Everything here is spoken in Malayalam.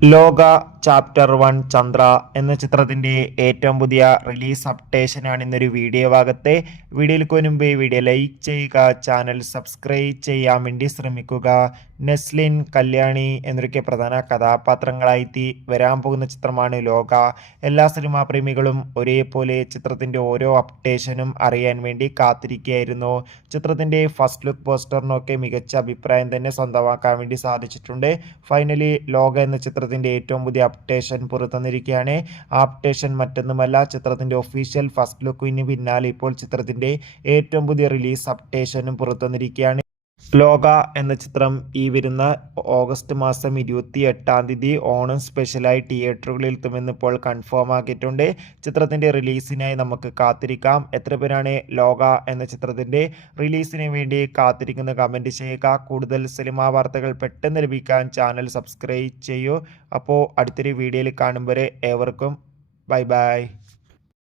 ലോക ചാപ്റ്റർ 1 ചന്ദ്ര എന്ന ചിത്രത്തിൻ്റെ ഏറ്റവും പുതിയ റിലീസ് അപ്ഡേഷനാണ് ഇന്നൊരു വീഡിയോ ഭാഗത്തെ. വീഡിയോയിലേക്ക് മുൻപ് വീഡിയോ ലൈക്ക് ചെയ്യുക, ചാനൽ സബ്സ്ക്രൈബ് ചെയ്യാൻ വേണ്ടി ശ്രമിക്കുക. നെസ്ലിൻ, കല്യാണി എന്നൊക്കെ പ്രധാന കഥാപാത്രങ്ങളായി വരാൻ പോകുന്ന ചിത്രമാണ് ലോക. എല്ലാ സിനിമാ പ്രേമികളും ഒരേപോലെ ചിത്രത്തിൻ്റെ ഓരോ അപ്ഡേഷനും അറിയാൻ വേണ്ടി കാത്തിരിക്കുകയായിരുന്നു. ചിത്രത്തിൻ്റെ ഫസ്റ്റ് ലുക്ക് പോസ്റ്ററിനൊക്കെ മികച്ച അഭിപ്രായം തന്നെ സ്വന്തമാക്കാൻ വേണ്ടി സാധിച്ചിട്ടുണ്ട്. ഫൈനലി ലോക എന്ന ചിത്രത്തിൻ്റെ ഏറ്റവും പുതിയ അപ്ഡേഷൻ പുറത്തുവന്നിരിക്കുകയാണ്. ആ അപ്ഡേഷൻ മറ്റൊന്നുമല്ല, ചിത്രത്തിൻ്റെ ഒഫീഷ്യൽ ഫസ്റ്റ് ലുക്കിന് പിന്നാലെ ഇപ്പോൾ ചിത്രത്തിൻ്റെ ഏറ്റവും പുതിയ റിലീസ് അപ്ഡേഷനും പുറത്തുവന്നിരിക്കുകയാണ്. ലോക എന്ന ചിത്രം ഈ വരുന്ന ഓഗസ്റ്റ് മാസം 28 ഓണം സ്പെഷ്യലായി തിയേറ്ററുകളിൽ എത്തുമെന്ന് ഇപ്പോൾ കൺഫേം ആക്കിയിട്ടുണ്ട്. ചിത്രത്തിൻ്റെ റിലീസിനായി നമുക്ക് കാത്തിരിക്കാം. എത്ര പേരാണ് ലോക എന്ന ചിത്രത്തിൻ്റെ റിലീസിന് വേണ്ടി കാത്തിരിക്കുന്ന കമൻറ്റ് ചെയ്യുക. കൂടുതൽ സിനിമാ വാർത്തകൾ പെട്ടെന്ന് ലഭിക്കാൻ ചാനൽ സബ്സ്ക്രൈബ് ചെയ്യൂ. അപ്പോൾ അടുത്തൊരു വീഡിയോയിൽ കാണും വരെ ഏവർക്കും ബൈ ബൈ.